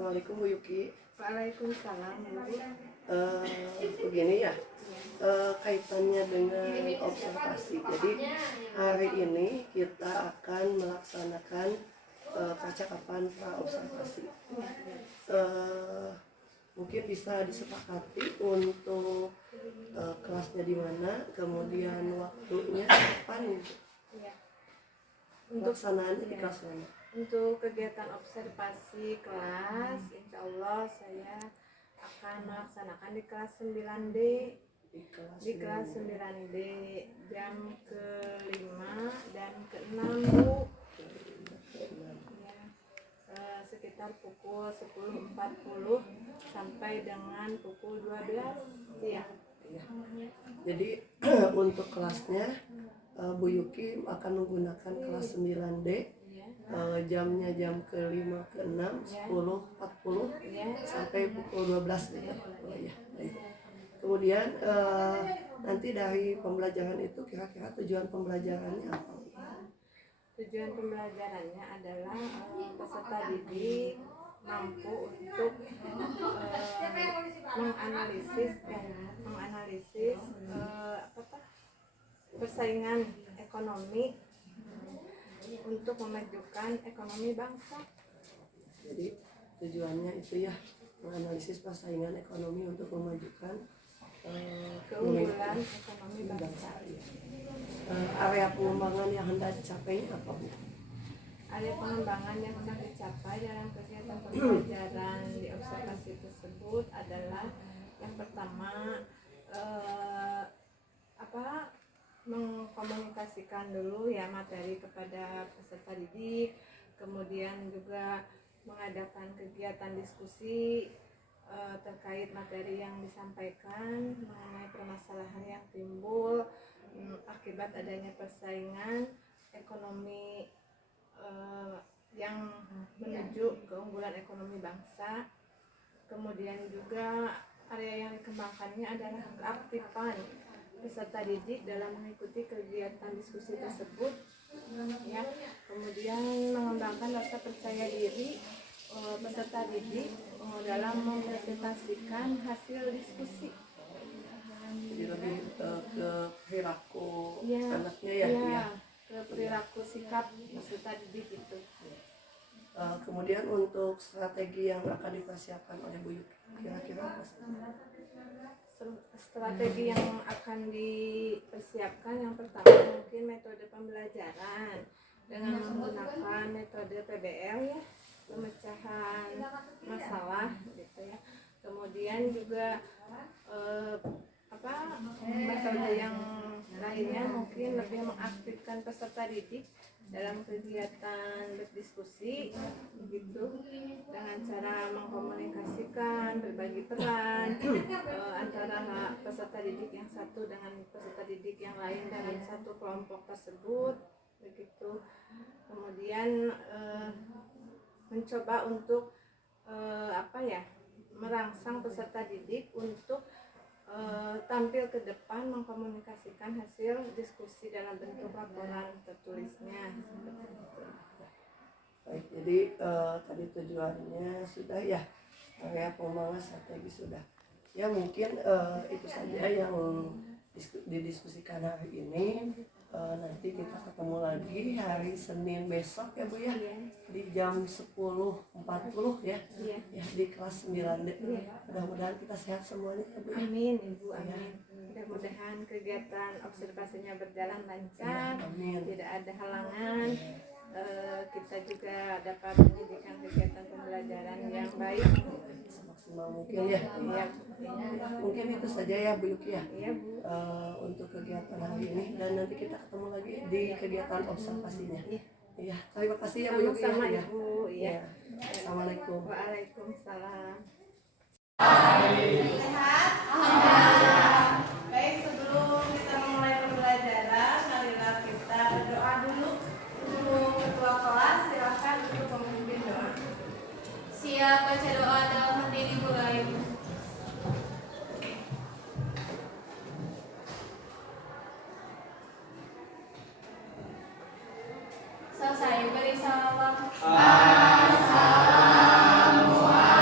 Assalamualaikum Bu Yuki. Waalaikumsalam Bu. Begini ya, kaitannya dengan observasi. Jadi hari ini kita akan melaksanakan percakapan praobservasi. Mungkin bisa disepakati untuk kelasnya di mana, kemudian waktunya kapan gitu. Pelaksanaannya di kelas mana? Untuk kegiatan observasi kelas, insya Allah saya akan melaksanakan di kelas 9D. Di kelas 9D jam ke-5 dan ke-6 Bu. Ya, sekitar pukul 10.40 sampai dengan pukul 12 siang. Ya. Jadi untuk kelasnya Bu Yuki akan menggunakan kelas 9D. Jamnya jam ke-5, ke-6, 10.40 sampai pukul 12 gitu. Ya, baik. Kemudian nanti dari pembelajaran itu kira-kira tujuan pembelajarannya apa? Tujuan pembelajarannya adalah peserta didik mampu untuk menganalisis persaingan ekonomi untuk memajukan ekonomi bangsa. Jadi tujuannya itu ya, menganalisis persaingan ekonomi untuk memajukan keunggulan ekonomi bangsa. Area pengembangan yang hendak dicapai apa Bu? Area pengembangan yang hendak dicapai dalam kegiatan pembelajaran di observasi tersebut adalah yang pertama mengkomunikasikan dulu ya materi kepada peserta didik, kemudian juga mengadakan kegiatan diskusi terkait materi yang disampaikan mengenai permasalahan yang timbul akibat adanya persaingan ekonomi yang menuju keunggulan ekonomi bangsa. Kemudian juga area yang dikembangkannya adalah keaktifan peserta didik dalam mengikuti kegiatan diskusi tersebut ya. Kemudian mengembangkan rasa percaya diri peserta didik dalam mempresentasikan hasil diskusi. Jadi lebih ke perilaku anaknya ya. Ke perilaku sikap peserta didik itu. Kemudian untuk strategi yang akan dipersiapkan oleh Bu Yuki kira-kira apa sih? Strategi yang akan dipersiapkan yang pertama mungkin metode pembelajaran dengan menggunakan metode PBL ya, pemecahan masalah gitu ya. Kemudian juga metode yang lainnya mungkin lebih mengaktifkan peserta didik dalam kegiatan berdiskusi gitu, dengan cara mengkomunikasikan, berbagi peran antara peserta didik yang satu dengan peserta didik yang lain dalam satu kelompok tersebut begitu. Kemudian mencoba untuk merangsang peserta didik untuk tampil ke depan mengkomunikasikan hasil diskusi dalam bentuk laporan tertulisnya seperti itu. Baik, jadi tadi tujuannya sudah ya, area pengembangan strategi sudah. Ya mungkin itu saja yang didiskusikan hari ini. Nanti kita ketemu lagi hari Senin besok ya Bu ya, di jam 10.40 ya, ya di kelas 9D. Mudah-mudahan kita sehat semuanya ya Bu. Amin Ibu, amin. Mudah-mudahan kegiatan observasinya berjalan lancar, tidak ada halangan. Kita juga dapat menjadikan kegiatan pembelajaran yang baik semaksimal mungkin ya. Mungkin itu saja ya Bu Yuki ya. Iya Bu. Untuk kegiatan hari ini, dan nanti kita ketemu lagi di kegiatan observasinya. Iya, terima kasih ya Bu Yuki. Sama-sama Ibu. Iya. Assalamualaikum. Waalaikumsalam. Sehat? Alhamdulillah. Baik, sebelum kita memulai pembelajaran, marilah kita berdoa dulu. Untuk ketua kelas, silakan untuk memimpin doa. Siap baca doa dalam hati dimulai. Selesai, beri salam. Assalamualaikum.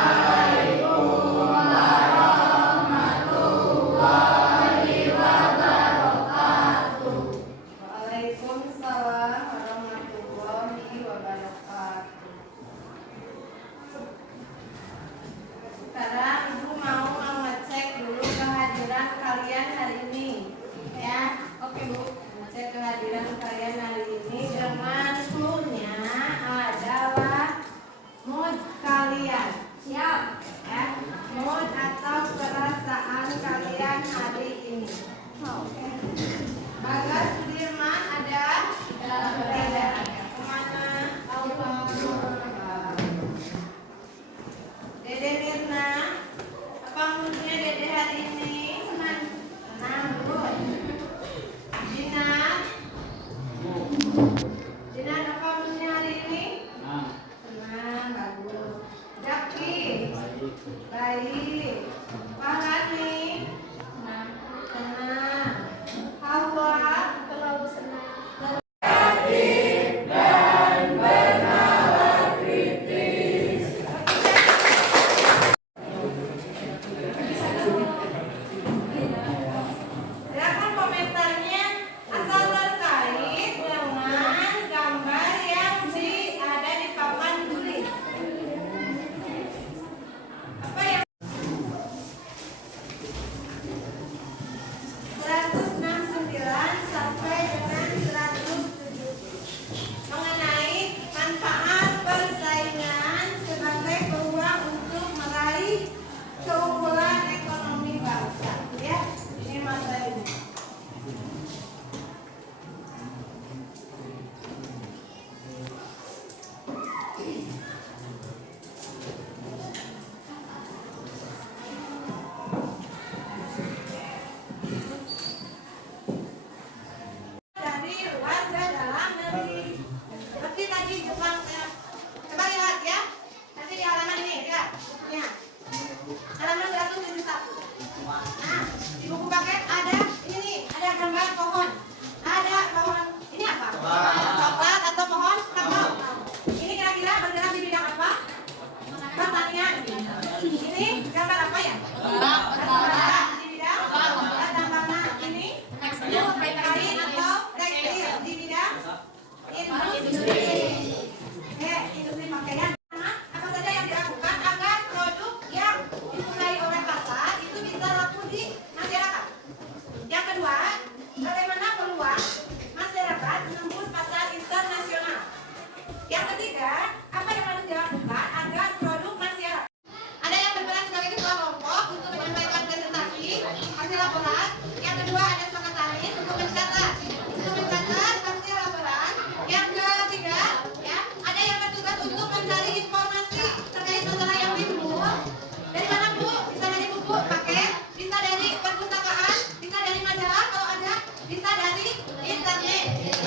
Baik. Maharani. Senang. Hawa. Terlalu senang. Silakan komentarnya asal terkait dengan gambar yang ada di papan tulis. Apa yang 169 sampai dengan 170 mengenai manfaat persaingan sebagai peluang untuk meraih keunggulan ekonomi bangsa. Ya, ini materinya. Dari luar ke dalam negeri. Seperti tadi Jepang, coba lihat ya. Nanti di halaman ini, lihat. Ya. Halaman 171. Nah, di buku paket ada ini nih, ada gambar pohon. Ada pohon. Ini apa? Coklat atau pohon kakao. Ini kira-kira bergerak di bidang apa? Pertanian. Ini gambar apa ya? Di bidang pertambangan. Ini kain atau tekstil di bidang industri. Industri pakaian. Apa saja yang dilakukan agar produk yang disukai oleh pasar itu bisa laku di masyarakat. Yang kedua, bagaimana peluang masyarakat menembus pasar internasional. Yang ketiga, apa yang harus dilakukan agar produk masyarakat. Ada yang berperan sebagai ketua kelompok untuk menyampaikan presentasi hasil laporan. Yang kedua ada sekretaris untuk mencatat hasil laporan. Yang ketiga, ya, ada yang bertugas untuk mencari informasi terkait masalah yang timbul. Dari mana Bu? Bisa dari buku paket, bisa dari perpustakaan, bisa dari majalah kalau ada, bisa dari internet.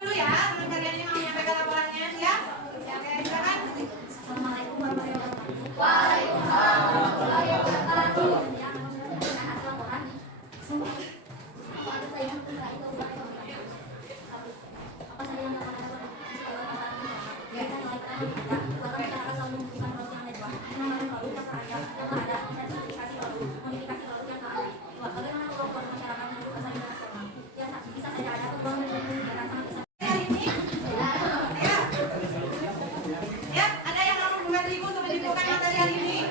Dulu ya, teman kalian ini mau menyampaikan laporannya, siap? Oke, silakan. Assalamualaikum warahmatullahi wabarakatuh. Ya, ada yang mau membuat ibu untuk menyimpulkan materi hari ini?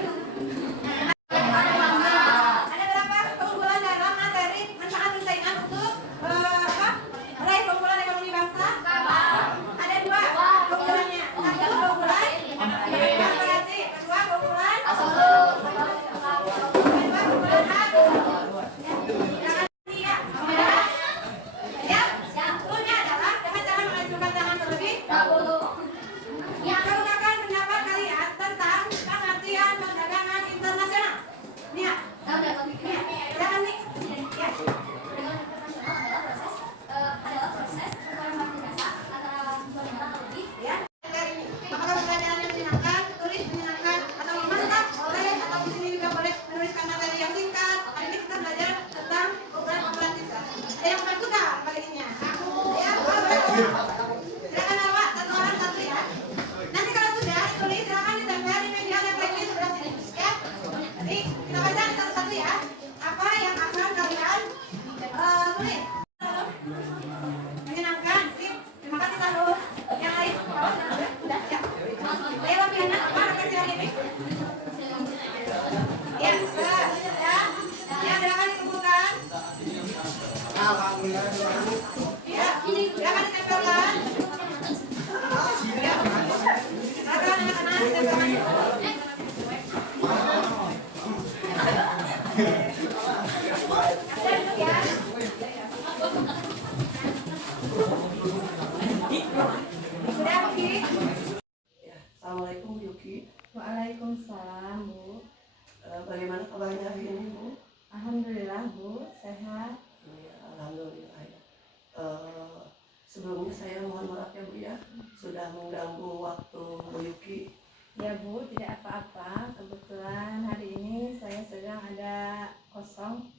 Ada berapa keunggulan dalam materi manfaat persaingan untuk meraih keunggulan ekonomi bangsa? Ada dua keunggulannya. Satu keunggulan komparatif, kedua keunggulan Rulenya adalah dengan cara mengajukan tangan terlebih dahulu. Kemukakan pendapat kalian tentang pengertian perdagangan internasional. Lihat, silakan nih. Ya. Adalah proses perkembangan dasar antara dua negara atau lebih. Ya. Apakah pembelajaran yang menyenangkan, tulis menyenangkan, atau mantap? Boleh, atau di sini juga boleh menuliskan materi yang singkat. Hari ini kita belajar tentang program komparatif. Ada yang menentukan bagiannya. Ya, boleh. Silakan bawa satu orang satu ya. Nanti kalau sudah ditulis silakan ditempel di meja refleksi sebelah sini. Ya. Jadi kita baca satu-satu ya. Apa yang akan kalian tulis? Menyenangkan, sip. Terima kasih Salu. Yang lain, bawa sudah ya. Ayo Piana, apa refleksi hari ini? Ya, ya. Ya, silakan dikumpulkan. Ya, silakan ditempelkan. Waalaikumsalam, Bu. Bagaimana kabarnya hari ini, Bu? Alhamdulillah, Bu, sehat. Ya, alhamdulillah ya. Sebelumnya saya mohon maaf ya Bu ya, sudah mengganggu waktu Bu Yuki. Ya, Bu, tidak apa-apa. Kebetulan hari ini saya sedang ada kosong.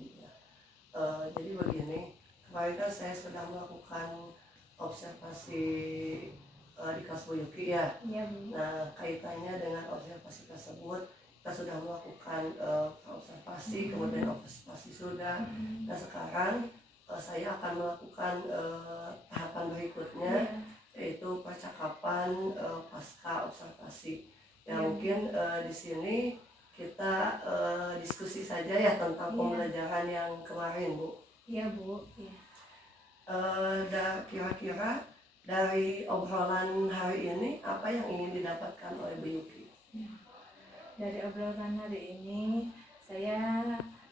Iya. Jadi begini, kemarin kan saya sudah melakukan observasi di kelas Bu Yuki ya. Ya, Bu. Nah, kaitannya dengan observasi tersebut, kita sudah melakukan observasi, kemudian observasi sudah. Nah, sekarang saya akan melakukan tahapan berikutnya, yaitu percakapan pasca observasi. Ya, mungkin di sini kita diskusi saja ya tentang pembelajaran yang kemarin, Bu. Iya, Bu. Ya. Kira-kira dari obrolan hari ini apa yang ingin didapatkan oleh Bu Yuki? Dari obrolan hari ini, saya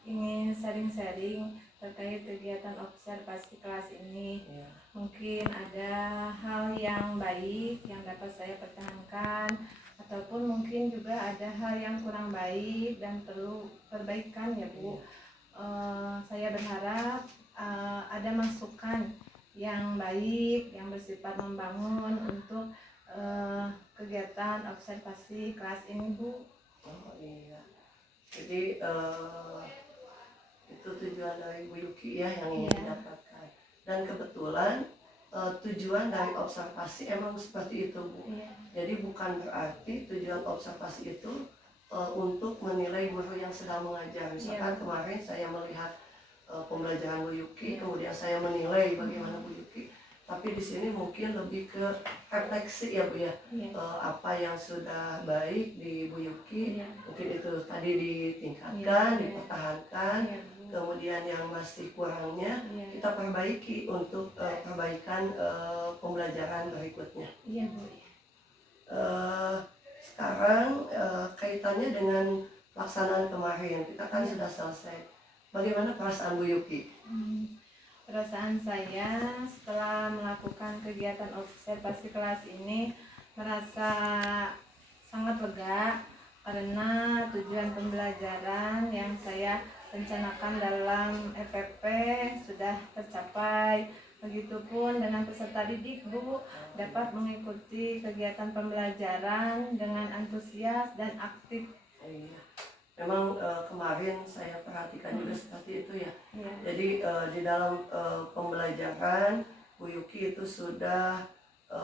ingin sharing-sharing terkait kegiatan observasi kelas ini. Ya. Mungkin ada hal yang baik yang dapat saya pertahankan, ataupun mungkin juga ada hal yang kurang baik dan perlu perbaikan ya, Bu. Saya berharap ada masukan yang baik, yang bersifat membangun untuk kegiatan observasi kelas ini, Bu. Oh iya, jadi itu tujuan dari Bu Yuki ya yang ingin didapatkan. Dan kebetulan tujuan dari observasi emang seperti itu, Bu. Jadi bukan berarti tujuan observasi itu untuk menilai guru yang sedang mengajar. Misalkan kemarin saya melihat pembelajaran Bu Yuki, kemudian saya menilai bagaimana Bu Yuki. Tapi di sini mungkin lebih ke refleksi ya Bu ya, apa yang sudah baik di Bu Yuki, mungkin itu tadi ditingkatkan, dipertahankan, kemudian yang masih kurangnya kita perbaiki untuk perbaikan pembelajaran berikutnya. Iya, Bu. Sekarang kaitannya dengan pelaksanaan kemarin, kita kan sudah selesai. Bagaimana perasaan Bu Yuki? Perasaan saya setelah melakukan kegiatan observasi kelas ini merasa sangat lega karena tujuan pembelajaran yang saya rencanakan dalam EPP sudah tercapai. Begitupun dengan peserta didik, Bu, dapat mengikuti kegiatan pembelajaran dengan antusias dan aktif. Iya. Memang kemarin saya perhatikan juga seperti itu ya. Jadi di dalam pembelajaran Bu Yuki itu sudah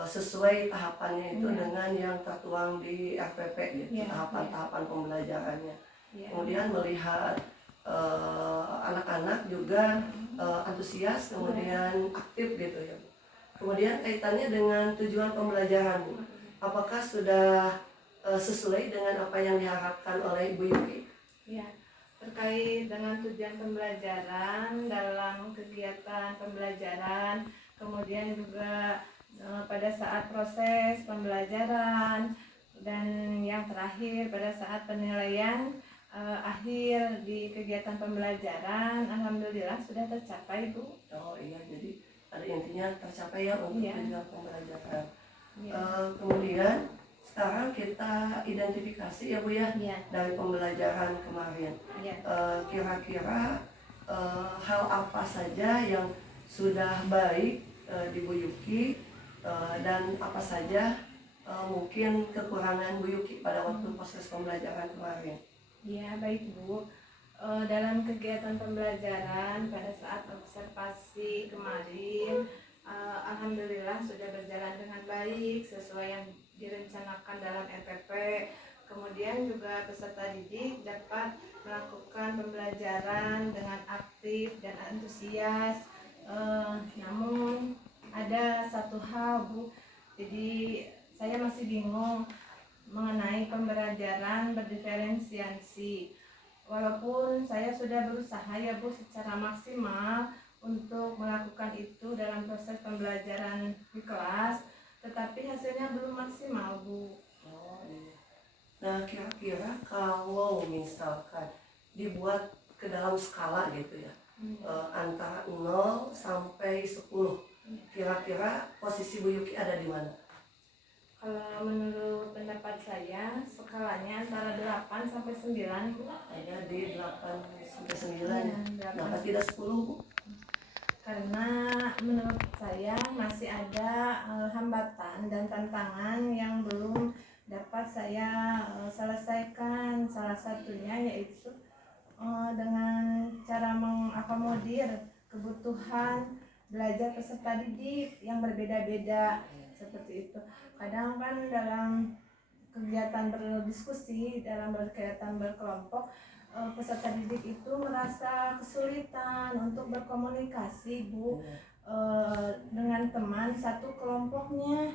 sesuai tahapannya itu dengan yang tertuang di RPP gitu, tahapan-tahapan pembelajarannya. Kemudian melihat anak-anak juga antusias, kemudian aktif gitu ya. Kemudian kaitannya dengan tujuan pembelajaran, Bu. Apakah sudah sesuai dengan apa yang diharapkan oleh Bu Yuki? Ya, terkait dengan tujuan pembelajaran dalam kegiatan pembelajaran, kemudian juga pada saat proses pembelajaran, dan yang terakhir pada saat penilaian akhir di kegiatan pembelajaran, alhamdulillah sudah tercapai, Bu. Oh iya, jadi pada intinya tercapai ya untuk tujuan pembelajaran. Kemudian sekarang kita identifikasi ya Bu ya, dari pembelajaran kemarin. Kira-kira hal apa saja yang sudah baik di Bu Yuki dan apa saja mungkin kekurangan Bu Yuki pada waktu proses pembelajaran kemarin. Ya, baik Bu. Dalam kegiatan pembelajaran pada saat observasi kemarin, alhamdulillah sudah berjalan dengan baik sesuai yang direncanakan dalam EPP. Kemudian juga peserta didik dapat melakukan pembelajaran dengan aktif dan antusias. Namun ada satu hal, Bu, jadi saya masih bingung mengenai pembelajaran berdiferensiasi. Walaupun saya sudah berusaha ya Bu secara maksimal untuk melakukan itu dalam proses pembelajaran di kelas, tetapi hasilnya belum maksimal, Bu. Oh iya. Nah kira-kira kalau misalkan dibuat ke dalam skala gitu ya, antara 0 sampai 10, kira-kira posisi Bu Yuki ada di mana? Kalau menurut pendapat saya skalanya antara 8 sampai 9 Bu. Ada di 8 sampai 9. Ya, Kenapa 8. tidak 10 Bu? Karena menurut saya masih ada hambatan dan tantangan yang belum dapat saya selesaikan. Salah satunya yaitu dengan cara mengakomodir kebutuhan belajar peserta didik yang berbeda-beda seperti itu. Kadang kan dalam kegiatan berdiskusi, dalam kegiatan berkelompok, peserta didik itu merasa kesulitan untuk berkomunikasi Bu, dengan teman satu kelompoknya.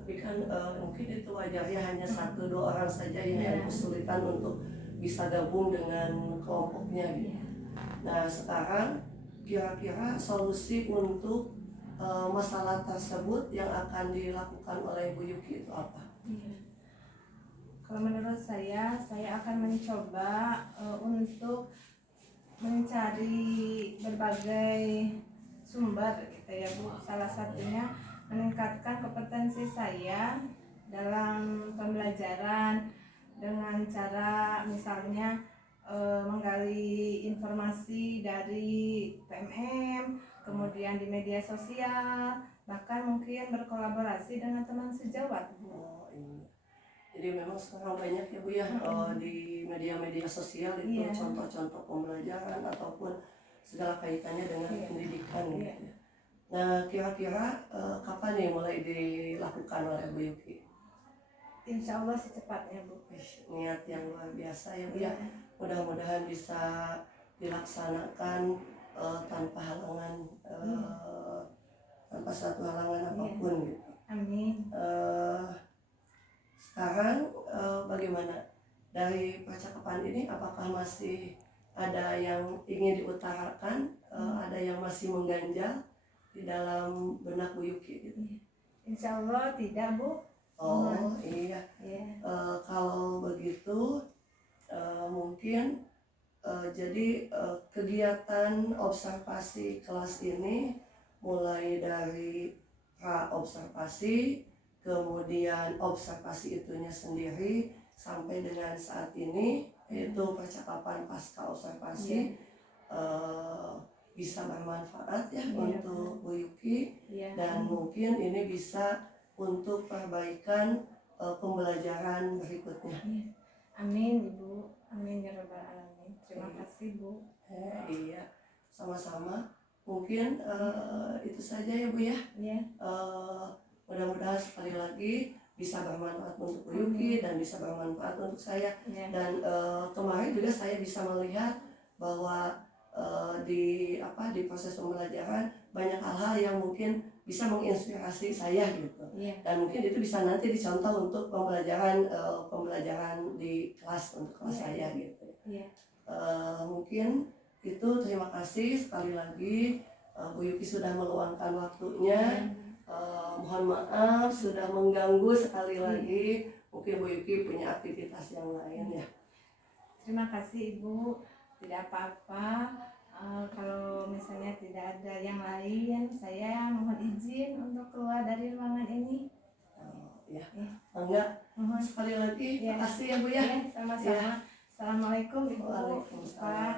Tapi kan mungkin itu wajarnya hanya 1-2 orang saja yang kesulitan untuk bisa gabung dengan kelompoknya gitu. Nah sekarang kira-kira solusi untuk masalah tersebut yang akan dilakukan oleh Bu Yuki itu apa? Kalau menurut saya akan mencoba untuk mencari berbagai sumber gitu ya Bu. Salah satunya meningkatkan kompetensi saya dalam pembelajaran dengan cara misalnya menggali informasi dari PMM, kemudian di media sosial, bahkan mungkin berkolaborasi dengan teman sejawat Bu. Oh, iya. Jadi memang sekarang banyak ya Bu ya di media-media sosial itu contoh-contoh pembelajaran ataupun segala kaitannya dengan pendidikan gitu ya. Nah kira-kira kapan nih mulai dilakukan oleh Bu Yuki? Insya Allah secepatnya Bu. Niat yang luar biasa ya Bu ya. Mudah-mudahan bisa dilaksanakan tanpa halangan, tanpa satu halangan apapun gitu. Amin. Sekarang bagaimana dari percakapan ini, apakah masih ada yang ingin diutarakan, ada yang masih mengganjal di dalam benak Bu Yuki gitu? Insya Allah tidak Bu. Oh iya. Kalau begitu mungkin jadi kegiatan observasi kelas ini mulai dari pra-observasi, kemudian observasi itunya sendiri sampai dengan saat ini yaitu percakapan pasca observasi bisa bermanfaat ya untuk Bu Yuki dan mungkin ini bisa untuk perbaikan pembelajaran berikutnya. Amin Ibu, amin ya rabbal alamin. Terima kasih Bu. Iya, sama-sama. Mungkin itu saja ya Bu ya. Mudah-mudahan sekali lagi bisa bermanfaat untuk Bu Yuki dan bisa bermanfaat untuk saya. Dan kemarin juga saya bisa melihat bahwa di proses pembelajaran banyak hal-hal yang mungkin bisa menginspirasi saya gitu. Dan mungkin itu bisa nanti dicontoh untuk pembelajaran di kelas untuk kelas saya gitu. Mungkin itu, terima kasih sekali lagi Bu Yuki sudah meluangkan waktunya. Mohon maaf sudah mengganggu sekali lagi. Mungkin Bu Yuki punya aktivitas yang lain ya. Terima kasih Ibu, tidak apa-apa. Kalau misalnya tidak ada yang lain, saya mohon izin untuk keluar dari ruangan ini. Enggak, sekali lagi terima kasih ya Bu ya. Sama-sama. Assalamualaikum Ibu. Waalaikumsalam. Pak.